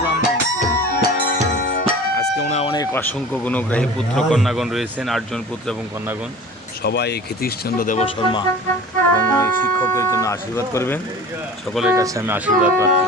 ব্রাহ্মণ। আজকে ওনার অনেক অসংখ্য গুণগ্রাহী পুত্র কন্যাগণ রয়েছেন, 8 জন পুত্র এবং কন্যাগণ। সবাই এই ক্ষিতীশচন্দ্র দেব শর্মা এবং এই শিক্ষকের জন্য আশীর্বাদ করবেন। সকলের কাছে আমি আশীর্বাদ প্রার্থী।